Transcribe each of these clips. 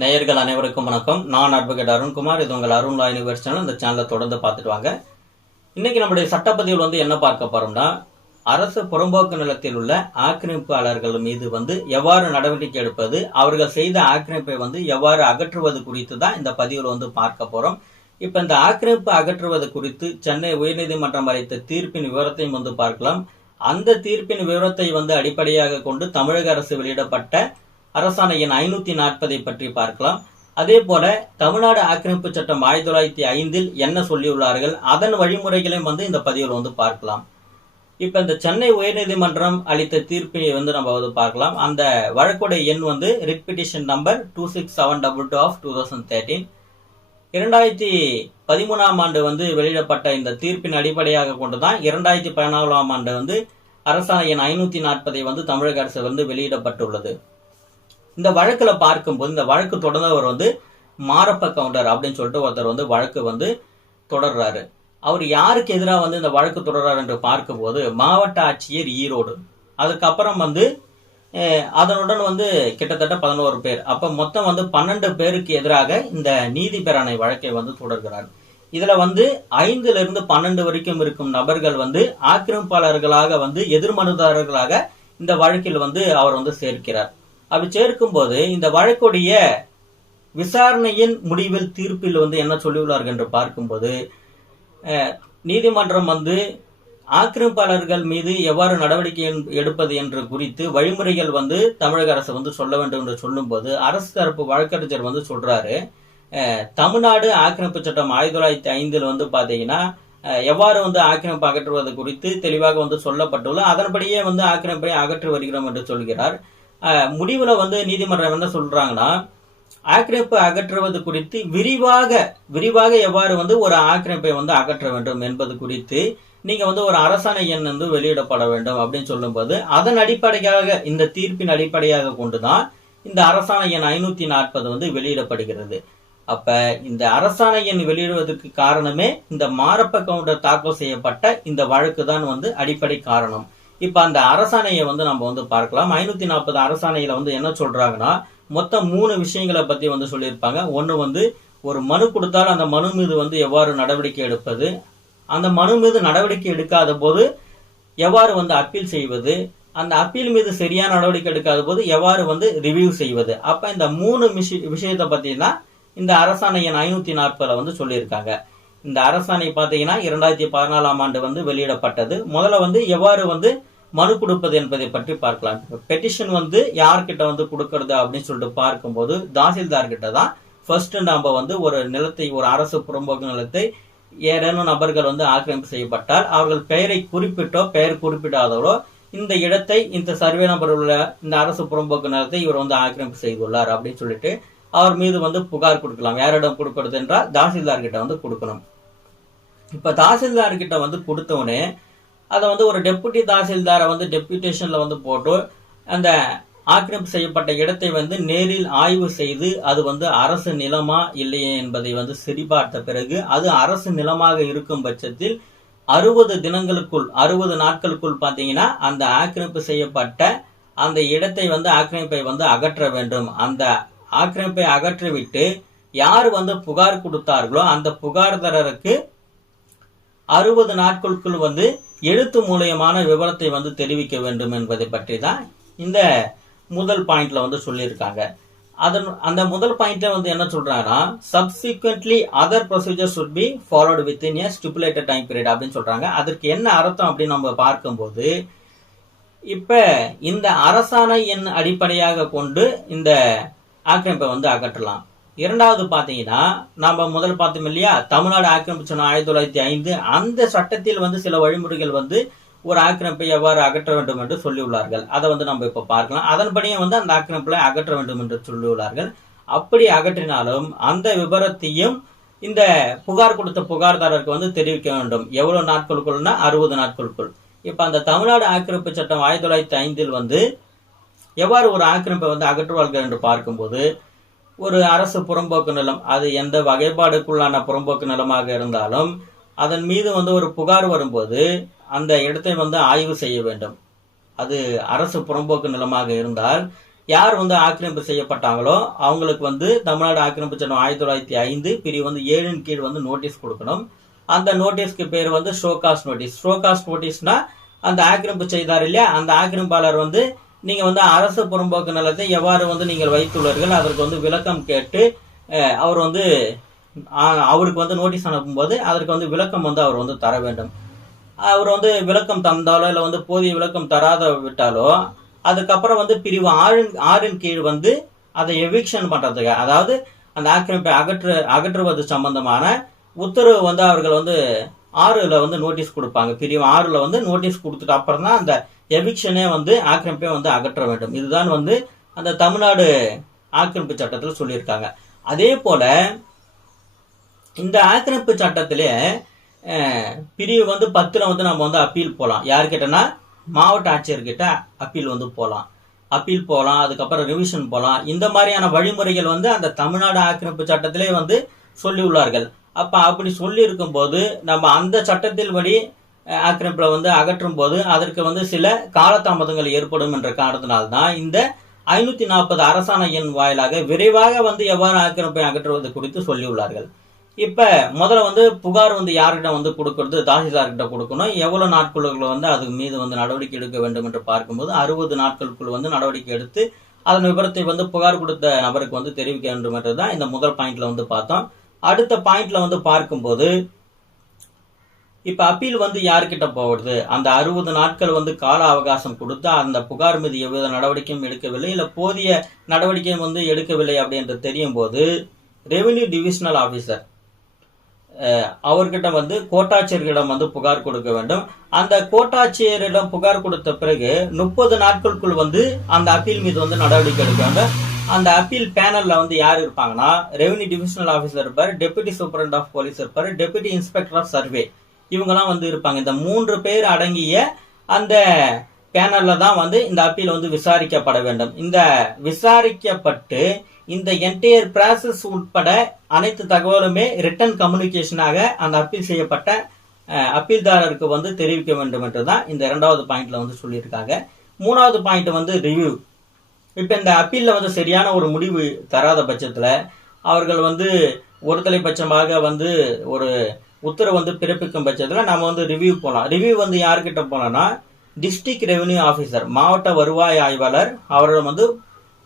நேயர்கள் அனைவருக்கும் வணக்கம். நான் அட்வொகேட் அருண்குமார். இது உங்கள் அருண் லா யூனிவர்ஸ் சேனல். இந்த சேனலை தொடர்ந்து பார்த்துட்டு வாங்க. இன்னைக்கு நம்முடைய சட்டப்பதிவில் வந்து என்ன பார்க்க போறோம்னா அரசு புறம்போக்கு நிலத்தில் உள்ள ஆக்கிரமிப்பாளர்கள் மீது வந்து எவ்வாறு நடவடிக்கை எடுப்பது அவர்கள் செய்த ஆக்கிரமிப்பை வந்து எவ்வாறு அகற்றுவது குறித்து தான் இந்த பதிவில் வந்து பார்க்க போறோம். இப்ப இந்த ஆக்கிரமிப்பு அகற்றுவது குறித்து சென்னை உயர்நீதிமன்றம் அளித்த தீர்ப்பின் விவரத்தையும் வந்து பார்க்கலாம். அந்த தீர்ப்பின் விவரத்தை வந்து அடிப்படையாக கொண்டு தமிழக அரசு வெளியிடப்பட்ட அரசாணை எண் ஐநூத்தி நாற்பதை பற்றி பார்க்கலாம். அதே போல தமிழ்நாடு ஆக்கிரமிப்பு சட்டம் ஆயிரத்தி தொள்ளாயிரத்தி ஐந்தில் என்ன சொல்லியுள்ளார்கள்? அதன் வழிமுறைகளையும் வந்து இந்த பதிவில் வந்து பார்க்கலாம். இப்ப இந்த சென்னை உயர்நீதிமன்றம் அளித்த தீர்ப்பை வந்து நம்ம வந்து பார்க்கலாம். அந்த வழக்குடைய எண் வந்து writ petition number two six seven double two of two thousand thirteen. இரண்டாயிரத்தி பதிமூணாம் ஆண்டு வந்து வெளியிடப்பட்ட இந்த தீர்ப்பின் அடிப்படையாக கொண்டுதான் இரண்டாயிரத்தி பதினாலாம் ஆண்டு வந்து அரசாணை எண் ஐநூத்தி நாற்பதை வந்து தமிழக அரசு வந்து வெளியிடப்பட்டுள்ளது. இந்த வழக்கில் பார்க்கும்போது இந்த வழக்கு தொடர்ந்தவர் வந்து மாரப்ப கவுண்டர் அப்படின்னு சொல்லிட்டு ஒருத்தர் வந்து வழக்கு வந்து தொடர்றாரு. அவர் யாருக்கு எதிராக வந்து இந்த வழக்கு தொடர்றாரு என்று பார்க்கும்போது மாவட்ட ஆட்சியர் ஈரோடு. அதுக்கப்புறம் வந்து அதனுடன் வந்து கிட்டத்தட்ட பதினோரு பேர். அப்போ மொத்தம் வந்து பன்னெண்டு பேருக்கு எதிராக இந்த நீதி பேராணை வழக்கை வந்து தொடர்கிறார். இதில் வந்து ஐந்துலேருந்து பன்னெண்டு வரைக்கும் இருக்கும் நபர்கள் வந்து ஆக்கிரமிப்பாளர்களாக வந்து எதிர்மனுதாரர்களாக இந்த வழக்கில் வந்து அவர் வந்து சேர்க்கிறார். அப்படி சேர்க்கும்போது இந்த வழக்குடைய விசாரணையின் முடிவில் தீர்ப்பில் வந்து என்ன சொல்லியுள்ளார்கள் என்று பார்க்கும்போது நீதிமன்றம் வந்து ஆக்கிரமிப்பாளர்கள் மீது எவ்வாறு நடவடிக்கை எடுப்பது என்று குறித்து வழிமுறைகள் வந்து தமிழக அரசு வந்து சொல்ல வேண்டும் என்று சொல்லும்போது அரசு தரப்பு வழக்கறிஞர் வந்து சொல்றாரு. தமிழ்நாடு ஆக்கிரமிப்பு சட்டம் ஆயிரத்தி தொள்ளாயிரத்தி ஐந்தில் வந்து பாத்தீங்கன்னா எவ்வாறு வந்து ஆக்கிரமிப்பு அகற்றுவது குறித்து தெளிவாக வந்து சொல்லப்பட்டுள்ள அதன்படியே வந்து ஆக்கிரமிப்பை அகற்றி வருகிறோம் என்று சொல்கிறார். முடிவில் வந்து நீதிமன்றம் என்ன சொல்றாங்கன்னா ஆக்கிரமிப்பு அகற்றுவது குறித்து விரிவாக விரிவாக எவ்வாறு வந்து ஒரு ஆக்கிரமிப்பை வந்து அகற்ற வேண்டும் என்பது குறித்து நீங்க வந்து ஒரு அரசாணை எண் வந்து வெளியிடப்பட வேண்டும் அப்படின்னு சொல்லும்போது அதன் அடிப்படையாக இந்த தீர்ப்பின் அடிப்படையாக கொண்டுதான் இந்த அரசாணை எண் ஐநூத்தி நாற்பது வந்து வெளியிடப்படுகிறது. அப்ப இந்த அரசாணை எண் வெளியிடுவதற்கு காரணமே இந்த மாரப்ப கவுண்டர் தாக்கல் செய்யப்பட்ட இந்த வழக்கு தான் வந்து அடிப்படை காரணம். இப்ப அந்த அரசாணையை வந்து நம்ம வந்து பார்க்கலாம். ஐநூத்தி நாற்பது அரசாணையில வந்து என்ன சொல்றாங்கன்னா மொத்தம் மூணு விஷயங்களை பத்தி வந்து சொல்லியிருப்பாங்க. ஒன்று வந்து ஒரு மனு கொடுத்தால் அந்த மனு மீது வந்து எவ்வாறு நடவடிக்கை எடுப்பது? அந்த மனு மீது நடவடிக்கை எடுக்காத போது எவ்வாறு வந்து அப்பீல் செய்வது? அந்த அப்பீல் மீது சரியான நடவடிக்கை எடுக்காத போது எவ்வாறு வந்து ரிவ்யூ செய்வது? அப்ப இந்த மூணு விஷய விஷயத்தை பற்றினா இந்த அரசாணை எண் ஐநூத்தி நாற்பதுல வந்து சொல்லியிருக்காங்க. இந்த அரசாணை பார்த்தீங்கன்னா இரண்டாயிரத்தி பதினாலாம் ஆண்டு வந்து வெளியிடப்பட்டது. முதல்ல வந்து எவ்வாறு வந்து மனு கொடுப்பது என்பதை பற்றி பார்க்கலாம். பெட்டிஷன் வந்து யார்கிட்ட வந்து கொடுக்கறது அப்படின்னு சொல்லிட்டு பார்க்கும்போது தாசில்தார் கிட்ட தான் ஃபர்ஸ்ட் நாம வந்து ஒரு நிலத்தை ஒரு அரசு புறம்போக்கு நிலத்தை ஏதேனும் நபர்கள் வந்து ஆக்கிரமிப்பு செய்யப்பட்டால் அவர்கள் பெயரை குறிப்பிட்டோ பெயர் குறிப்பிடாதவரோ இந்த இடத்தை இந்த சர்வே நம்பர் உள்ள இந்த அரசு புறம்போக்கு நிலத்தை இவர் வந்து ஆக்கிரமிப்பு செய்துள்ளார் அப்படின்னு சொல்லிட்டு அவர் மீது வந்து புகார் கொடுக்கலாம். யாரிடம் கொடுக்கறது என்றால் தாசில்தார் கிட்ட வந்து கொடுக்கணும். இப்ப தாசில்தார் கிட்ட வந்து கொடுத்தவனே அதை வந்து ஒரு டெப்புட்டி தாசில்தாரை வந்து டெபுடேஷன்ல வந்து போட்டு அந்த ஆக்கிரமிப்பு செய்யப்பட்ட இடத்தை வந்து நேரில் ஆய்வு செய்து அது வந்து அரசு நிலமா இல்லையே என்பதை வந்து சரிபார்த்த பிறகு அது அரசு நிலமாக இருக்கும் பட்சத்தில் அறுபது தினங்களுக்குள் அறுபது நாட்களுக்குள் பார்த்தீங்கன்னா அந்த ஆக்கிரமிப்பு செய்யப்பட்ட அந்த இடத்தை வந்து ஆக்கிரமிப்பை வந்து அகற்ற வேண்டும். அந்த ஆக்கிரமிப்பை அகற்றிவிட்டு யார் வந்து புகார் கொடுத்தார்களோ அந்த புகார்தாரருக்கு அறுபது நாட்களுக்குள் வந்து எழுத்து மூலியமான விவரத்தை வந்து தெரிவிக்க வேண்டும் என்பதை பற்றி தான் இந்த முதல் பாயிண்ட்ல வந்து சொல்லியிருக்காங்க. அதன் அந்த முதல் பாயிண்ட்ல வந்து என்ன சொல்றாங்கன்னா subsequently other procedure should be followed within a stipulated time period அப்படின்னு சொல்றாங்க. அதற்கு என்ன அர்த்தம் அப்படின்னு நம்ம பார்க்கும்போது இப்ப இந்த அரசாணை எண் அடிப்படையாக கொண்டு இந்த ஆக்கிரமிப்பை வந்து அகற்றலாம். இரண்டாவது பாத்தீங்கன்னா நம்ம முதல் பார்த்தோம் இல்லையா? தமிழ்நாடு ஆக்கிரமிப்பு சட்டம் ஆயிரத்தி தொள்ளாயிரத்தி ஐந்து அந்த சட்டத்தில் வந்து சில வழிமுறைகள் வந்து ஒரு ஆக்கிரமிப்பை எவ்வாறு அகற்ற வேண்டும் என்று சொல்லியுள்ளார்கள். அதை வந்து நம்ம இப்ப பார்க்கலாம். அதன்படியே வந்து அந்த ஆக்கிரமிப்பை அகற்ற வேண்டும் என்று சொல்லியுள்ளார்கள். அப்படி அகற்றினாலும் அந்த விபரத்தையும் இந்த புகார் கொடுத்த புகார்தாரருக்கு வந்து தெரிவிக்க வேண்டும். எவ்வளவு நாட்களுக்குள்னா? அறுபது நாட்களுக்குள். இப்ப அந்த தமிழ்நாடு ஆக்கிரமிப்பு சட்டம் ஆயிரத்தி தொள்ளாயிரத்தி ஐந்தில் வந்து எவ்வாறு ஒரு ஆக்கிரமிப்பை வந்து அகற்றுவார்கள் என்று பார்க்கும்போது ஒரு அரசு புறம்போக்கு நிலம் அது எந்த வகைப்பாடுக்குள்ளான புறம்போக்கு நிலமாக இருந்தாலும் அதன் மீது வந்து ஒரு புகார் வரும்போது அந்த இடத்தை வந்து ஆய்வு செய்ய வேண்டும். அது அரசு புறம்போக்கு நிலமாக இருந்தால் யார் வந்து ஆக்கிரமிப்பு செய்யப்பட்டாங்களோ அவங்களுக்கு வந்து தமிழ்நாடு ஆக்கிரமிப்பு சட்டம் ஆயிரத்தி தொள்ளாயிரத்தி ஐந்து பிரிவு வந்து ஏழின் கீழ் வந்து நோட்டீஸ் கொடுக்கணும். அந்த நோட்டீஸ்க்கு பேர் வந்து ஷோகாஸ் நோட்டீஸ் ஷோகாஸ் நோட்டீஸ்னா அந்த ஆக்கிரமிப்பு செய்தார் இல்லையா அந்த ஆக்கிரமிப்பாளர் வந்து நீங்கள் வந்து அரசு புறம்போக்கு நிலத்தை எவ்வாறு வந்து நீங்கள் வைத்துள்ளீர்கள் அதற்கு வந்து விளக்கம் கேட்டு அவர் வந்து அவருக்கு வந்து நோட்டீஸ் அனுப்பும்போது அதற்கு வந்து விளக்கம் வந்து அவர் வந்து தர வேண்டும். அவர் வந்து விளக்கம் தந்தாலோ இல்லை வந்து போதிய விளக்கம் தராத விட்டாலோ அதுக்கப்புறம் வந்து பிரிவு ஆறின் ஆறின் கீழ் வந்து அதை எவிக்ஷன் பண்ணுறதுக்கு அதாவது அந்த ஆக்கிரமிப்பை அகற்று அகற்றுவது சம்பந்தமான உத்தரவு வந்து அவர்கள் வந்து ஆறில் வந்து நோட்டீஸ் கொடுப்பாங்க. பிரிவு ஆறில் வந்து நோட்டீஸ் கொடுத்துட்டு அப்புறம் தான் அந்த எவிக்ஷனே வந்து ஆக்கிரமிப்பை வந்து அகற்ற வேண்டும். இதுதான் வந்து அந்த தமிழ்நாடு ஆக்கிரமிப்பு சட்டத்தில் சொல்லியிருக்காங்க. அதே போல இந்த ஆக்கிரமிப்பு சட்டத்திலே பிரிவு வந்து பத்திரம் வந்து நம்ம வந்து அப்பீல் போகலாம் யார்கிட்டனா மாவட்ட ஆட்சியர்கிட்ட அப்பீல் வந்து போகலாம் அப்பீல் போகலாம் அதுக்கப்புறம் ரிவிஷன் போகலாம் இந்த மாதிரியான வழிமுறைகள் வந்து அந்த தமிழ்நாடு ஆக்கிரமிப்பு சட்டத்திலே வந்து சொல்லி உள்ளார்கள் அப்போ அப்படி சொல்லி இருக்கும்போது நம்ம அந்த சட்டத்தில் படி ஆக்கிரமிப்பில் வந்து அகற்றும் போது அதற்கு வந்து சில காலதாமதங்கள் ஏற்படும் என்ற காரணத்தினால்தான் இந்த ஐநூத்தி நாற்பது அரசாணை எண் வாயிலாக விரைவாக வந்து எவ்வாறு ஆக்கிரமிப்பை அகற்றுவது குறித்து சொல்லியுள்ளார்கள். இப்ப முதல்ல வந்து புகார் வந்து யார்கிட்ட வந்து கொடுக்கறது? தாசில்தார்கிட்ட கொடுக்கணும். எவ்வளவு நாட்களுக்குள்ள வந்து அது மீது வந்து நடவடிக்கை எடுக்க வேண்டும் என்று பார்க்கும்போது அறுபது நாட்களுக்குள் வந்து நடவடிக்கை எடுத்து அதன் விபரத்தை வந்து புகார் கொடுத்த நபருக்கு வந்து தெரிவிக்க வேண்டும் என்றுதான் இந்த முதல் பாயிண்ட்ல வந்து பார்த்தோம். அடுத்த பாயிண்ட்ல வந்து பார்க்கும்போது இப்ப அப்பீல் வந்து யார்கிட்ட போகுது அந்த அறுபது நாட்கள் வந்து கால அவகாசம் கொடுத்து அந்த புகார் மீது எவ்வித நடவடிக்கையும் எடுக்கவில்லை இல்ல போதிய நடவடிக்கையும் வந்து எடுக்கவில்லை அப்படின்றது தெரியும் போது ரெவென்யூ டிவிஷனல் ஆபீசர் அவர்கிட்ட வந்து கோட்டாட்சியர்களிடம் வந்து புகார் கொடுக்க வேண்டும். அந்த கோட்டாட்சியரிடம் புகார் கொடுத்த பிறகு முப்பது நாட்களுக்குள் வந்து அந்த அப்பீல் மீது வந்து நடவடிக்கை எடுக்க வேண்டும் அந்த அப்பீல் பேனல்ல வந்து யார் இருப்பாங்கன்னா ரெவென்யூ டிவிஷனல் ஆபீசர் இருப்பார் டெபுட்டி சூப்பரண்ட் ஆஃப் போலீஸ் இருப்பார் டெபுட்டி இன்ஸ்பெக்டர் ஆஃப் சர்வே இவங்கெல்லாம் வந்து இருப்பாங்க. இந்த மூன்று பேர் அடங்கிய அந்த பேனலில் தான் வந்து இந்த அப்பீல் வந்து விசாரிக்கப்பட வேண்டும். இந்த விசாரிக்கப்பட்டு இந்த என்டையர் ப்ராசஸ் உட்பட அனைத்து தகவலுமே ரிட்டன் கம்யூனிகேஷனாக அந்த அப்பீல் செய்யப்பட்ட அப்பீல்தாரருக்கு வந்து தெரிவிக்க வேண்டும் என்று தான் இந்த இரண்டாவது பாயிண்ட்ல வந்து சொல்லியிருக்காங்க. மூணாவது பாயிண்ட் வந்து ரிவ்யூ இப்போ இந்த அப்பீலில் வந்து சரியான ஒரு முடிவு தராத பட்சத்தில் அவர்கள் வந்து ஒரு தலைபட்சமாக வந்து ஒரு உத்தரவு வந்து பிறப்பிக்கும் பட்சத்தில் நம்ம வந்து ரிவ்யூ போகலாம் ரிவ்யூ வந்து யார்கிட்ட போனோம்னா டிஸ்ட்ரிக்ட் ரெவென்யூ ஆஃபீஸர் மாவட்ட வருவாய் ஆய்வாளர் அவரிடம் வந்து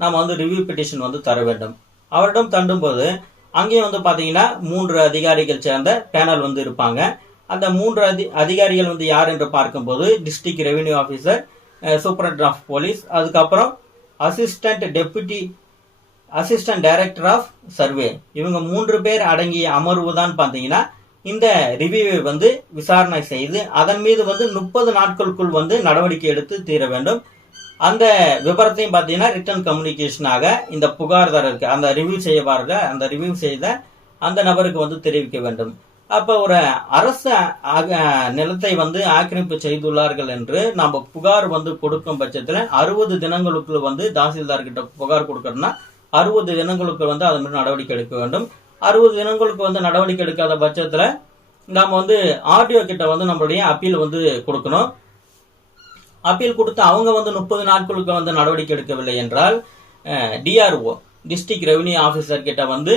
நம்ம வந்து ரிவ்யூ பெட்டிஷன் வந்து தர வேண்டும். அவரிடம் தண்டும்போது அங்கேயும் வந்து பார்த்தீங்கன்னா மூன்று அதிகாரிகள் சேர்ந்த பேனல் வந்து இருப்பாங்க. அந்த மூன்று அதி அதிகாரிகள் வந்து யார் என்று பார்க்கும்போது district revenue officer superintendent of police அதுக்கப்புறம் assistant deputy assistant director of survey இவங்க மூன்று பேர் அடங்கிய அமர்வு தான் பார்த்தீங்கன்னா இந்த ரிவ்யூவை வந்து விசாரணை செய்து அதன் மீது வந்து முப்பது நாட்களுக்குள் வந்து நடவடிக்கை எடுத்து தீர வேண்டும். அந்த விவரத்தையும் பார்த்தீங்கன்னா ரிட்டர்ன் கம்யூனிகேஷனாக இந்த புகார்தாரருக்கு அந்த ரிவ்யூ செய்யப்பாருல அந்த ரிவ்யூ செய்த அந்த நபருக்கு வந்து தெரிவிக்க வேண்டும். அப்போ ஒரு அரசு ஆக- நிலத்தை வந்து ஆக்கிரமிப்பு செய்துள்ளார்கள் என்று நம்ம புகார் வந்து கொடுக்கும் பட்சத்தில் அறுபது தினங்களுக்குள் வந்து தாசில்தார்கிட்ட புகார் கொடுக்கறதுனா அறுபது தினங்களுக்கு வந்து அது மாதிரி நடவடிக்கை எடுக்க வேண்டும். அறுபது தினங்களுக்கு வந்து நடவடிக்கை எடுக்காத பட்சத்தில் நாம் வந்து ஆர்டிஓ கிட்ட வந்து நம்மளுடைய அப்பீல் வந்து கொடுக்கணும். அப்பீல் கொடுத்து அவங்க வந்து முப்பது நாட்களுக்கு வந்து நடவடிக்கை எடுக்கவில்லை என்றால் டிஆர்ஓ டிஸ்ட்ரிக்ட் ரெவன்யூ ஆஃபீஸர் கிட்ட வந்து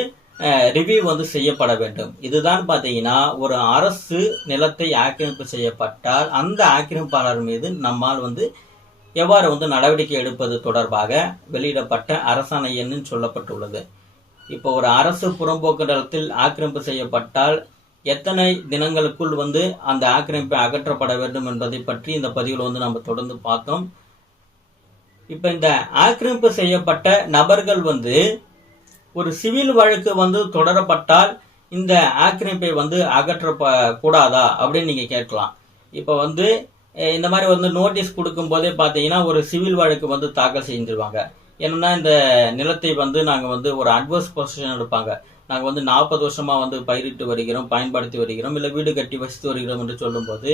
ரிவ்யூ வந்து செய்யப்பட வேண்டும். இதுதான் பார்த்தீங்கன்னா ஒரு அரசு நிலத்தை ஆக்கிரமிப்பு செய்யப்பட்டால் அந்த ஆக்கிரமிப்பாளர் மீது நம்மால் வந்து எவ்வாறு வந்து நடவடிக்கை எடுப்பது தொடர்பாக வெளியிடப்பட்ட அரசாணை எண்ணு சொல்லப்பட்டுள்ளது. இப்போ ஒரு அரசு புறம்போக்கு நிலத்தில் ஆக்கிரமிப்பு செய்யப்பட்டால் எத்தனை தினங்களுக்குள் வந்து அந்த ஆக்கிரமிப்பை அகற்றப்பட வேண்டும் என்பதை பற்றி இந்த பதிவில் வந்து நம்ம தொடர்ந்து பார்த்தோம். இப்ப இந்த ஆக்கிரமிப்பு செய்யப்பட்ட நபர்கள் வந்து ஒரு சிவில் வழக்கு வந்து தொடரப்பட்டால் இந்த ஆக்கிரமிப்பை வந்து அகற்றப்ப கூடாதா அப்படின்னு நீங்க கேட்கலாம். இப்ப வந்து இந்த மாதிரி வந்து நோட்டீஸ் கொடுக்கும் போதே பாத்தீங்கன்னா ஒரு சிவில் வழக்கு வந்து தாக்கல் செஞ்சிருவாங்க. என்னன்னா இந்த நிலத்தை வந்து நாங்கள் வந்து ஒரு அட்வர்ஸ் பொசிஷன் எடுப்பாங்க. நாங்கள் வந்து நாற்பது வருஷமாக வந்து பயிரிட்டு வருகிறோம் பயன்படுத்தி வருகிறோம் இல்லை வீடு கட்டி வசித்து வருகிறோம் என்று சொல்லும்போது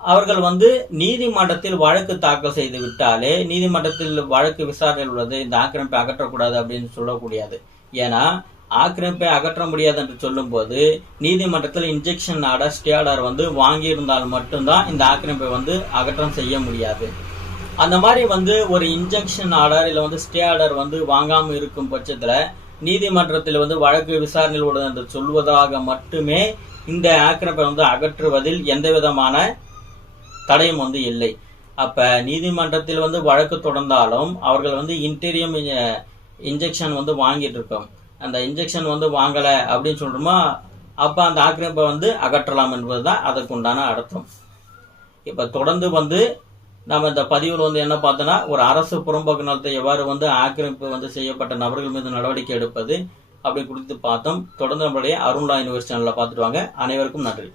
அவர்கள் வந்து நீதிமன்றத்தில் வழக்கு தாக்கல் செய்து விட்டாலே நீதிமன்றத்தில் வழக்கு விசாரணையில் உள்ளது இந்த ஆக்கிரமிப்பை அகற்றக்கூடாது அப்படின்னு சொல்லக்கூடியது. ஏன்னா ஆக்கிரமிப்பை அகற்ற முடியாது என்று சொல்லும்போது நீதிமன்றத்தில் இன்ஜெக்ஷன் ஆர்டர் ஸ்டே ஆர்டர் வந்து வாங்கியிருந்தால் மட்டும்தான் இந்த ஆக்கிரமிப்பை வந்து அகற்றம் செய்ய முடியாது. அந்த மாதிரி வந்து ஒரு இன்ஜெக்ஷன் ஆர்டர் இல்லை வந்து ஸ்டே ஆர்டர் வந்து வாங்காமல் இருக்கும் பட்சத்தில் நீதிமன்றத்தில் வந்து வழக்கு விசாரணையில் உள்ளது என்று சொல்வதாக மட்டுமே இந்த ஆக்கிரமிப்பை வந்து அகற்றுவதில் எந்த விதமான தடையும் வந்து இல்லை. அப்போ நீதிமன்றத்தில் வந்து வழக்கு தொடர்ந்தாலும் அவர்கள் வந்து இன்டீரியம் இன்ஜெக்ஷன் eh, வந்து வாங்கிட்டு இருக்கோம். அந்த இன்ஜெக்ஷன் வந்து வாங்கலை அப்படின்னு சொல்கிறோமா அப்போ அந்த ஆக்கிரமிப்பை வந்து அகற்றலாம் என்பதுதான் அதற்கு உண்டான அர்த்தம். இப்போ தொடர்ந்து வந்து நம்ம இந்த பதிவில் வந்து என்ன பார்த்தோன்னா ஒரு அரசு புறம்போக்கு நிலத்தை எவ்வாறு வந்து ஆக்கிரமிப்பு வந்து செய்யப்பட்ட நபர்கள் மீது நடவடிக்கை எடுப்பது அப்படி குறித்து பார்த்தோம். தொடர்ந்து நம்மளுடைய அருண்லா யூனிவர்சிட்டி சேனலில் பார்த்துட்டு வாங்க. அனைவருக்கும் நன்றி.